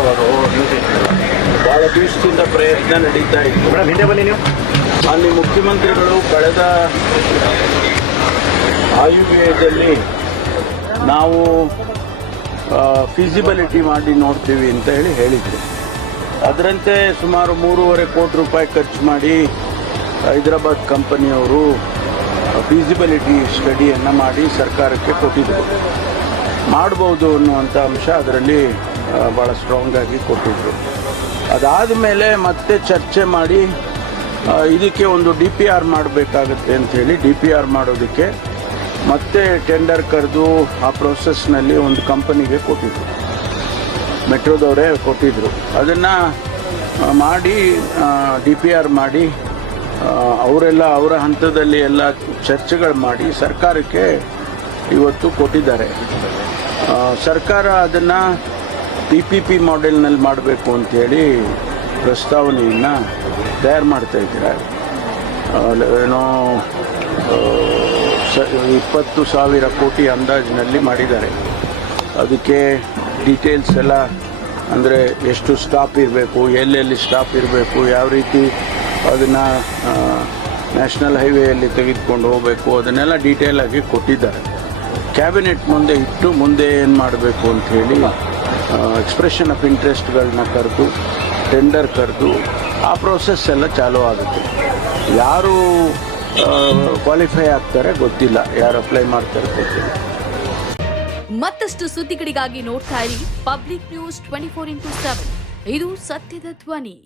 ಅವರು ಭಾಳ ದಿವಸದಿಂದ ಪ್ರಯತ್ನ ನಡೀತಾ ಇತ್ತು. ಮೇಡಮ್ ಹಿಂದೆ ಬನ್ನಿ ನೀವು. ಅಲ್ಲಿ ಮುಖ್ಯಮಂತ್ರಿಗಳು ಕಳೆದ ಆಯವ್ಯಯದಲ್ಲಿ ನಾವು ಫೀಸಿಬಿಲಿಟಿ ಮಾಡಿ ನೋಡ್ತೀವಿ ಅಂತ ಹೇಳಿದ್ರು. ಅದರಂತೆ ಸುಮಾರು 3.5 ಕೋಟಿ ರೂಪಾಯಿ ಖರ್ಚು ಮಾಡಿ ಹೈದರಾಬಾದ್ ಕಂಪನಿಯವರು ಫೀಸಿಬಿಲಿಟಿ ಸ್ಟಡಿಯನ್ನು ಮಾಡಿ ಸರ್ಕಾರಕ್ಕೆ ಕೊಟ್ಟಿದ್ದರು. ಮಾಡ್ಬೋದು ಅನ್ನುವಂಥ ಅಂಶ ಅದರಲ್ಲಿ ಭಾಳ ಸ್ಟ್ರಾಂಗ್ ಆಗಿ ಕೊಟ್ಟಿದ್ದರು. ಅದಾದ ಮೇಲೆ ಮತ್ತೆ ಚರ್ಚೆ ಮಾಡಿ ಇದಕ್ಕೆ ಒಂದು DPR ಮಾಡಬೇಕಾಗತ್ತೆ ಅಂಥೇಳಿ DPR ಮಾಡೋದಕ್ಕೆ ಮತ್ತೆ ಟೆಂಡರ್ ಕರೆದು ಆ ಪ್ರೋಸೆಸ್ನಲ್ಲಿ ಒಂದು ಕಂಪನಿಗೆ ಕೊಟ್ಟಿದ್ರು, ಮೆಟ್ರೋದವರೇ ಕೊಟ್ಟಿದ್ದರು. ಅದನ್ನು ಮಾಡಿ DPR ಮಾಡಿ ಅವರೆಲ್ಲ ಅವರ ಹಂತದಲ್ಲಿ ಎಲ್ಲ ಚರ್ಚೆಗಳು ಮಾಡಿ ಸರ್ಕಾರಕ್ಕೆ ಇವತ್ತು ಕೊಟ್ಟಿದ್ದಾರೆ. ಸರ್ಕಾರ ಅದನ್ನು PPP ಮಾಡೆಲ್ನಲ್ಲಿ ಮಾಡಬೇಕು ಅಂಥೇಳಿ ಪ್ರಸ್ತಾವನೆಯನ್ನು ತಯಾರು ಮಾಡ್ತಾ ಇದ್ದಾರೆ. ಏನೋ 20,000 ಕೋಟಿ ಅಂದಾಜಿನಲ್ಲಿ ಮಾಡಿದ್ದಾರೆ. ಅದಕ್ಕೆ ಡೀಟೇಲ್ಸ್ ಎಲ್ಲ ಅಂದರೆ ಎಷ್ಟು ಸ್ಟಾಪ್ ಇರಬೇಕು, ಎಲ್ಲೆಲ್ಲಿ ಸ್ಟಾಪ್ ಇರಬೇಕು, ಯಾವ ರೀತಿ ಅದನ್ನು ನ್ಯಾಷನಲ್ ಹೈವೇಯಲ್ಲಿ ತೆಗೆದುಕೊಂಡು ಹೋಗಬೇಕು, ಅದನ್ನೆಲ್ಲ ಡೀಟೇಲಾಗಿ ಕೊಟ್ಟಿದ್ದಾರೆ. ಕ್ಯಾಬಿನೆಟ್ ಮುಂದೆ ಇಟ್ಟು ಮುಂದೆ ಏನು ಮಾಡಬೇಕು ಅಂಥೇಳಿ ಎಕ್ಸ್ಪ್ರೆಷನ್ ಆಫ್ ಇಂಟ್ರೆಸ್ಟ್ಗಳನ್ನ ಕರೆದು ಟೆಂಡರ್ ಕರೆದು ಆ ಪ್ರೋಸೆಸ್ ಎಲ್ಲ ಚಾಲೂ ಆಗುತ್ತೆ. ಯಾರು ಕ್ವಾಲಿಫೈ ಆಗ್ತಾರೆ ಗೊತ್ತಿಲ್ಲ, ಯಾರು ಅಪ್ಲೈ ಮಾಡ್ತಾರೆ ಗೊತ್ತಿಲ್ಲ. ಮತ್ತಷ್ಟು ಸುದ್ದಿಗಳಿಗಾಗಿ ನೋಡ್ತಾ ಇರಿ ಪಬ್ಲಿಕ್ ನ್ಯೂಸ್ 24x7. ಇದು ಸತ್ಯದ ಧ್ವನಿ.